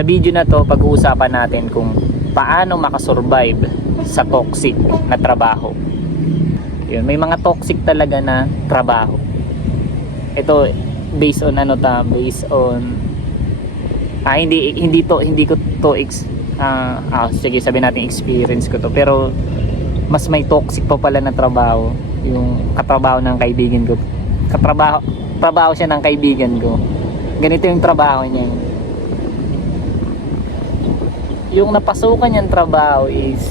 Sa video na to, pag-uusapan natin kung paano makasurvive sa toxic na trabaho. Yun, may mga toxic talaga na trabaho. Ito based on based on hindi ko to sige, sabi natin experience ko to, pero mas may toxic pa pala na trabaho. Yung katrabaho ng kaibigan ko, trabaho siya ng kaibigan ko. Ganito yung trabaho niya. Yung napasukan niyang trabaho is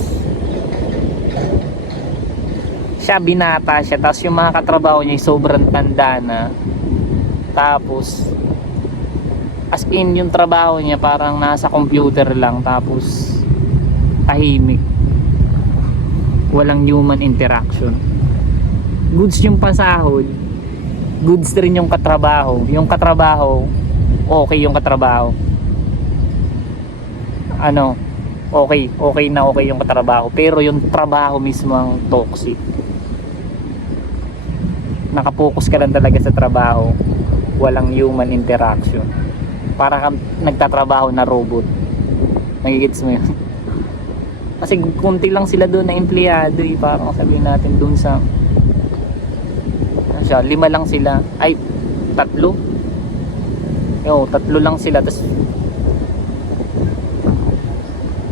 binata siya, tapos yung mga katrabaho niya sobrang tanda na, tapos as in yung trabaho niya parang nasa computer lang, tapos tahimik, walang human interaction. Goods yung pasahod, goods rin yung katrabaho. Okay yung katrabaho, okay yung katrabaho, pero yung trabaho mismo ang toxic. Nakapokus ka lang talaga sa trabaho, walang human interaction, para kang nagtatrabaho na robot. Nagigits mo yun? Kasi kunti lang sila doon na empleyado, parang sabihin natin doon sa 5 lang sila, ay 3 lang sila, tapos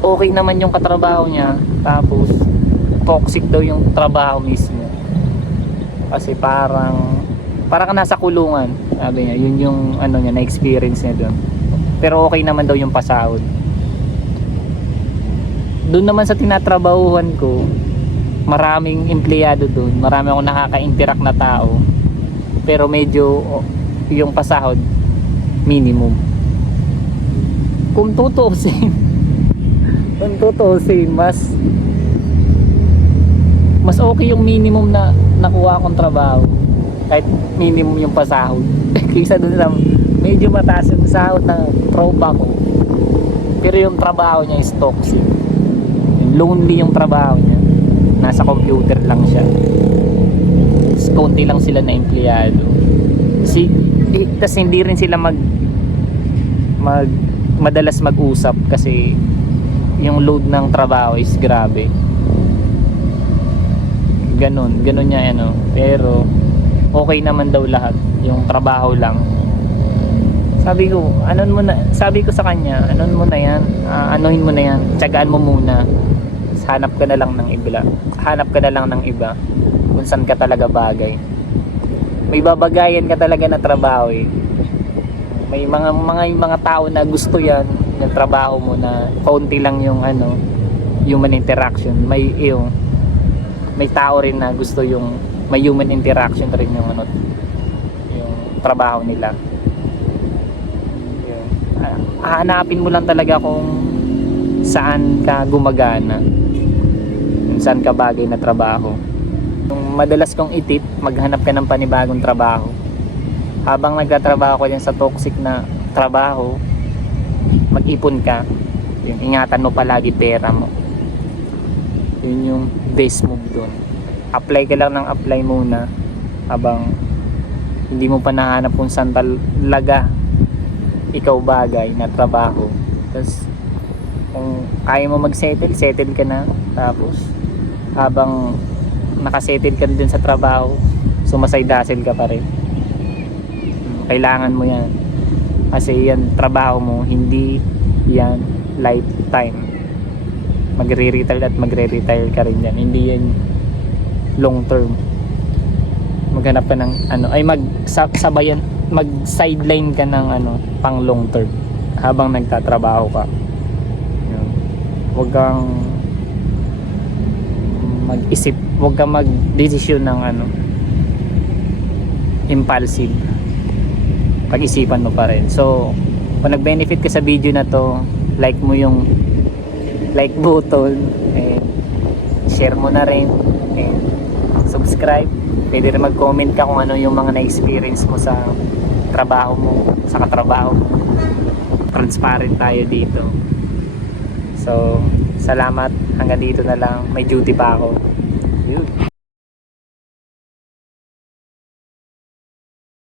okay naman yung katrabaho niya, tapos toxic daw yung trabaho mismo. Kasi parang nasa kulungan, sabi niya. Yun yung niya, na experience niya doon. Pero okay naman daw yung pasahod. Doon naman sa tinatrabahuhan ko, maraming empleyado doon, marami akong nakaka-interact na tao, pero medyo yung pasahod minimum. Kung tutuusin mas okay yung minimum na nakuha akong trabaho, kahit minimum yung pasahod kaysa dun sa medyo mataas yung sahod ng tropa ko, pero yung trabaho niya is toxic. Lonely yung trabaho niya, nasa computer lang siya, konti lang sila na empleyado. Tas hindi rin sila madalas mag-usap kasi yung load ng trabaho is grabe. Ganun niya pero okay naman daw lahat, yung trabaho lang. Sabi ko sa kanya, anuhin mo na yan, tiyagaan mo muna, hanap ka na lang ng iba kung saan ka talaga bagay. May babagayan ka talaga na trabaho may mga tao na gusto yan ng trabaho mo, na kaunti lang yung human interaction. May tao rin na gusto yung may human interaction rin yung trabaho nila. Hahanapin mo lang talaga kung saan ka gumagana, kung saan ka bagay na trabaho. Yung madalas kong itip, maghanap ka ng panibagong trabaho. Habang nagtatrabaho ka din sa toxic na trabaho, mag-ipon ka. Ingatan mo palagi pera mo. Yun yung best move doon. Apply ka lang ng apply muna habang hindi mo pa nahanap kung saan talaga ikaw bagay na trabaho. Tapos kung kaya mo settle ka na. Tapos habang nakasettle ka din sa trabaho, sumaside-hustle ka pa rin. Kailangan mo yan, kasi yan trabaho mo, hindi yan lifetime. Magre-retire ka rin yan, hindi yan long term. Maghanap ka ng mag-sideline ka ng pang long term habang nagtatrabaho ka. Huwag kang mag-isip, huwag kang mag-desisyon ng impulsive. Pag-isipan mo pa rin. So kung nag-benefit ka sa video na to, like mo yung like button, and share mo na rin, and subscribe. Pwede rin mag-comment ka kung ano yung mga na-experience mo sa trabaho mo, sa katrabaho mo. Transparent tayo dito. So salamat, hanggang dito na lang, may duty pa ako. Yun.